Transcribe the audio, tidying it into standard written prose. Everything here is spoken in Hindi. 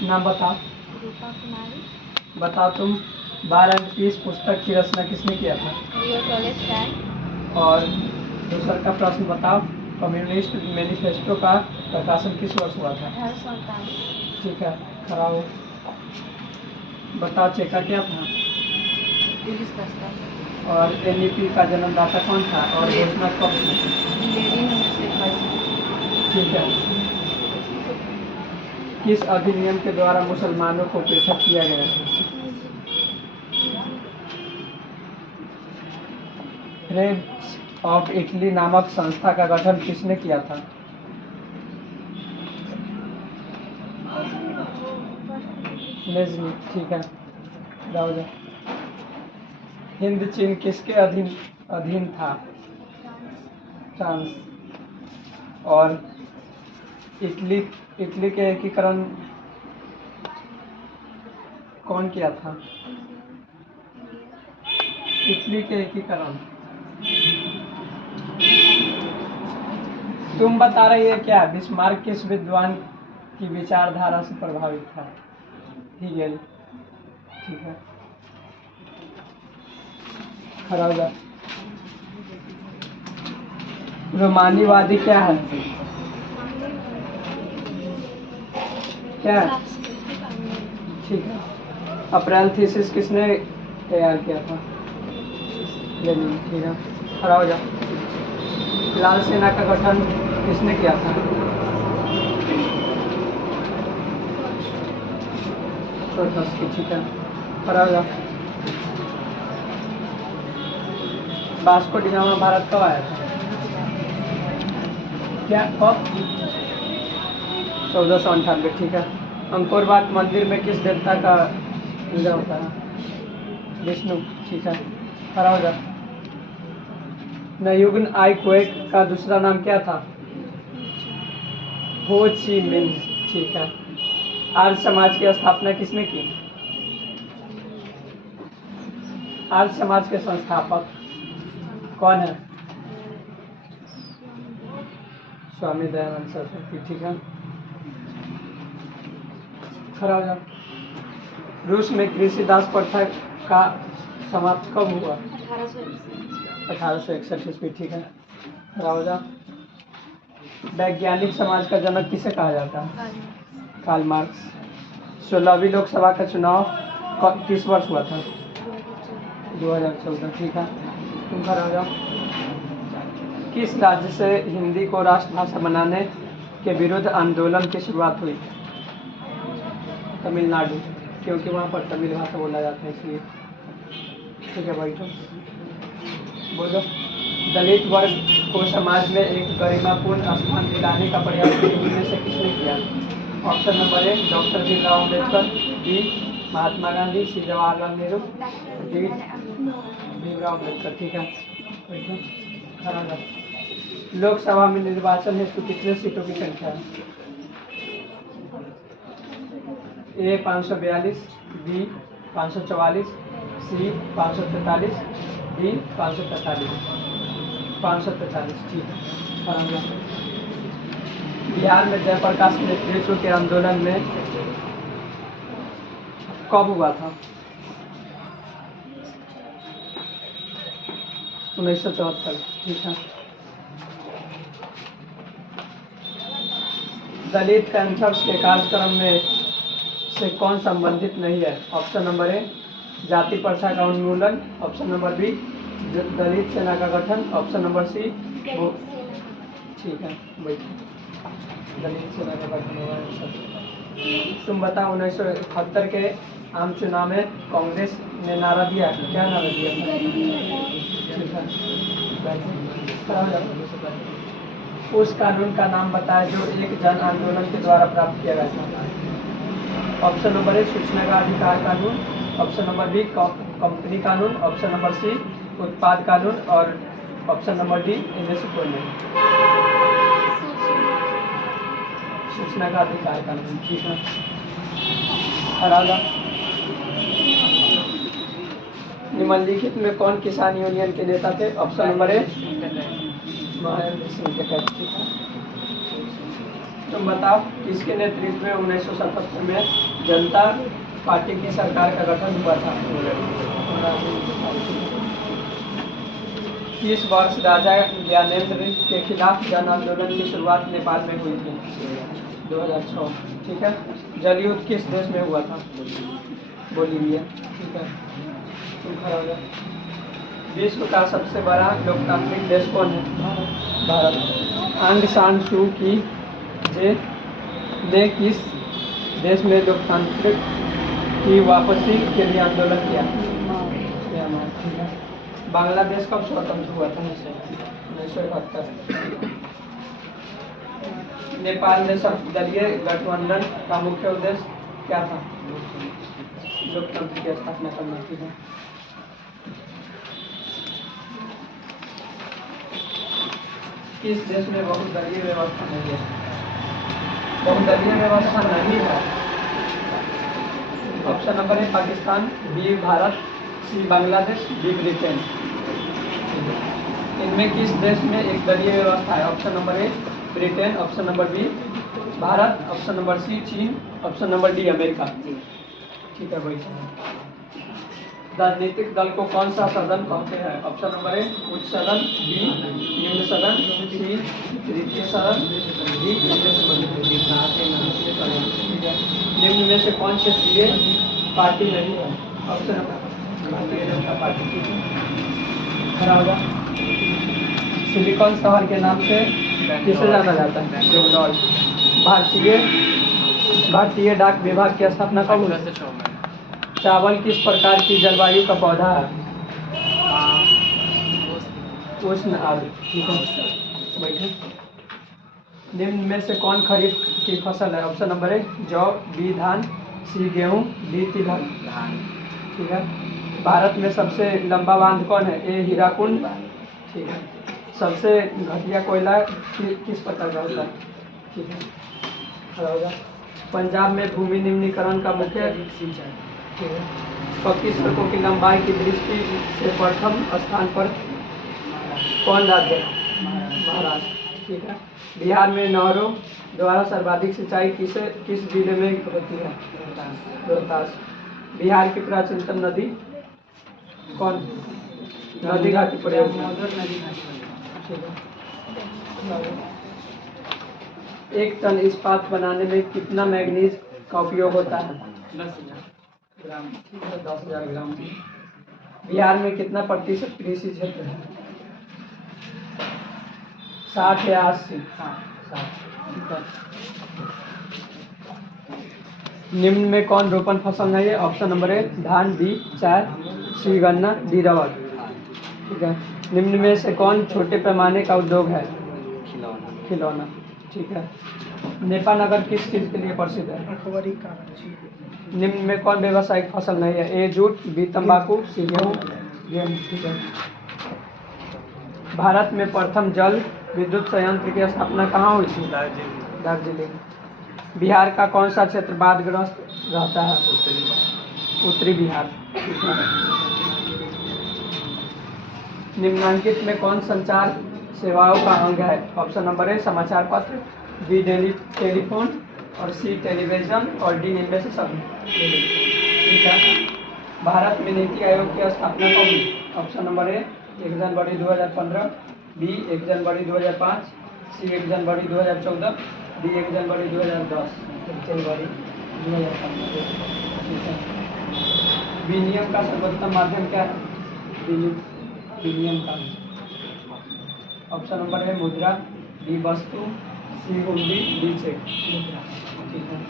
नाम बताओ। रूपा कुमारी। बताओ तुम, 12 एंड पीस पुस्तक की रचना किसने किया था? लियो टॉलस्टॉय। और दूसरा का प्रश्न बताओ, कम्युनिस्ट मैनिफेस्टो का प्रकाशन किस वर्ष हुआ था? 1847। ठीक है, खड़ा हो। बताओ चेका क्या था? पुलिस दस्ता। और एनईपी का जन्मदाता कौन था और घोषणा कब की थी? लेनिन 1922। ठीक है। किस अधिनियम के द्वारा मुसलमानों को पृथक किया गया था? फ्रेंड्स ऑफ इटली नामक संस्था का गठन किसने किया था? लेज़नी। ठीक है, जाओ जाओ। हिंद चीन किसके अधीन था? फ्रांस। और इटली के एकीकरण कौन किया था? इटली के एकीकरण तुम बता रही है क्या? बिस्मार्क किस विद्वान की विचारधारा से प्रभावित था? हीगेल। ठीक है, खड़ा हो जा। रोमानीवादी क्या है? क्या है? ठीक है। अप्रैल थीसिस किसने तैयार किया था? लेनिन। ठीक है, खड़ा हो जा। लाल सेना का गठन किसने किया था? ट्रोट्स्की। ठीक है, खड़ा हो जा। वास्को डी गामा भारत कब आया था? क्या कब? 1498। ठीक है। अंकोर वाट मंदिर में किस देवता का पूजा होता है? विष्णु। ठीक है, खड़ा हो जा। नयुगन आई क्वेक का दूसरा नाम क्या था? हो ची मिन्ह। ठीक है। आर्य समाज की स्थापना किसने की? आर्य समाज के संस्थापक कौन है? स्वामी दयानंद सरस्वती। ठीक है, खड़ा हो जा। रूस में कृषि दास प्रथा का समाप्त कब हुआ? 1861 ईस्वी। ठीक है, खड़ा हो जा। वैज्ञानिक समाज का जनक किसे कहा जाता है? Karl Marx. 16वीं लोकसभा का चुनाव किस वर्ष हुआ था? 2014। ठीक है, तुम खड़ा हो जाओ। किस राज्य से हिंदी को राष्ट्रभाषा बनाने के विरुद्ध आंदोलन की शुरुआत हुई? तमिलनाडु, क्योंकि वहाँ पर तमिल भाषा बोला जाता है इसलिए। ठीक है, बैठो। बोलो। दलित वर्ग को समाज में एक गरिमापूर्ण स्थान दिलाने का प्रयास इनमें से किसने किया? Option number A doctor Bhimrao Ambedkar, B Mahatma Gandhi, C Jawaharlal Nehru, D Bhimrao Ambedkar. ठीक है, बैठो। खड़ा रहो। लोकसभा में निर्वाचन हेतु कितने सीटों की संख्या है? ए 542, बी 544, सी 543, डी 543। 543। ठीक है। बिहार में जयप्रकाश नेतृत्व के आंदोलन में कब हुआ था? 1974। ठीक है। दलित पैंथर्स के कार्यक्रम में से कौन संबंधित नहीं है? ऑप्शन नंबर ए जाति प्रथा का उन्मूलन, ऑप्शन नंबर बी दलित सेना का गठन, ऑप्शन नंबर सी वो। ठीक है, बैठो। दलित सेना का गठन हुआ। तुम बताओ, 1971 के आम चुनाव में कांग्रेस ने नारा दिया, क्या नारा दिया था? ठीक है, बैठो। उस कानून का नाम बताएं जो एक जन आंदोलन के द्वारा प्राप्त किया गया था। ऑप्शन नंबर ए सूचना का अधिकार कानून, ऑप्शन नंबर बी कंपनी कानून, ऑप्शन नंबर सी उत्पाद कानून और ऑप्शन नंबर डी इनमें से कोई नहीं। सूचना का अधिकार कानून। ठीक है, हरागा। निम्नलिखित में कौन किसान यूनियन के नेता थे? ऑप्शन नंबर ए महेंद्र सिंह टिकैत। ठीक है, तुम बताओ किसके नेतृत्व में 1977 में जनता पार्टी की सरकार का गठन हुआ था? किस वर्ष राजा ज्ञानेंद्र के खिलाफ जन आंदोलन की शुरुआत नेपाल में हुई थी? 2006। ठीक है। जल युद्ध किस देश में हुआ था? बोलीविया। ठीक है, तुम खड़ा हो जाओ। विश्व का सबसे बड़ा लोकतांत्रिक देश कौन है? भारत। आंग सान सू की ने किस देश में लोकतांत्रिक की वापसी के लिए आंदोलन किया? म्यांमार। ठीक है। बांग्लादेश कब स्वतंत्र हुआ था? 1971। नेपाल में सर्वदलीय गठबंधन का मुख्य उद्देश्य क्या था? लोकतंत्र की स्थापना करना। ठीक है। किस देश में बहुदलीय व्यवस्था नहीं है? बहुदलीय व्यवस्था नहीं है। Option number A Pakistan, B Bharat, C Bangladesh, D Britain. इनमें किस देश में एक दलीय व्यवस्था है? Option number A Britain, option number B Bharat, option number C चीन, ऑप्शन नंबर डी अमेरिका। ठीक है भाई। राजनीतिक दल को कौन सा सदन कहते हैं? ऑप्शन नंबर ए उच्च सदन, बी निम्न सदन, सी तृतीय सदन, डी तृतीय सदन। ठीक है। निम्न में से कौन क्षेत्रीय पार्टी नहीं है? Option number Bharatiya Janata party. ठीक है, खड़ा होगा। सिलिकॉन शहर के नाम से किसे जाना जाता है? बेंगलौर। भारतीय डाक विभाग की स्थापना कब हुई? चावल किस प्रकार की जलवायु का पौधा है? उष्ण आर्द्र। ठीक है, बैठे। निम्न में से कौन खरीफ की फसल है? ऑप्शन नंबर ए जौ, बी धान, सी गेहूं, डी तिलहन। ठीक है। भारत में सबसे लंबा बांध कौन है? ए हीराकुंड। ठीक है। सबसे घटिया कोयला किस प्रकार का होता है? ठीक है, खड़ा हो जाओ। पंजाब में भूमि निम्नीकरण का मुख्य ठीक है। पक्की सड़कों की लंबाई की दृष्टि से प्रथम स्थान पर कौन राज्य है? महाराष्ट्र। ठीक है। बिहार में नहरों द्वारा सर्वाधिक सिंचाई किस जिले में होती है? रोहतास। बिहार की प्राचीनतम नदी कौन? नदी घाटी परियोजना। एक टन इस्पात बनाने में कितना मैग्नीज का उपयोग होता है? 10,000 ग्राम। बिहार में कितना प्रतिशत कृषि क्षेत्र है? 60 या 80? 60। निम्न में कौन रोपण फसल नहीं है? ऑप्शन नंबर ए धान, बी चाय, सी गन्ना, डी रबर। ठीक है। निम्न में से कौन छोटे पैमाने का उद्योग है? खिलौना। ठीक है। नेपाल नगर किस चीज के लिए प्रसिद्ध है? निम्न में कौन व्यावसायिक फसल नहीं है? ए जूट, बी तंबाकू, सी गेहूं। ठीक है। भारत में प्रथम जल विद्युत संयंत्र की स्थापना कहाँ हुई थी? दार्जिलिंग। बिहार का कौन सा क्षेत्र बाढ़ग्रस्त रहता है? उत्तरी बिहार। निम्नलिखित में कौन संचार सेवाओं का अंग है? ऑप्शन नंबर ए समाचार पत्र, बी टेलीफोन, और सी टेलीविजन, और डी इनमें से सभी। ठीक है। भारत में नीति आयोग की स्थापना कब हुई? ऑप्शन नंबर ए 1 जनवरी 2015, बी 1 जनवरी 2005, सी 1 जनवरी 2014, डी 1 जनवरी 2010। 1 जनवरी 2015। ठीक है। विनिमय का सर्वोत्तम माध्यम क्या है? विनिमय का ऑप्शन नंबर ए मुद्रा, बी वस्तु, सी हुंडी, डी चेक। ठीक है।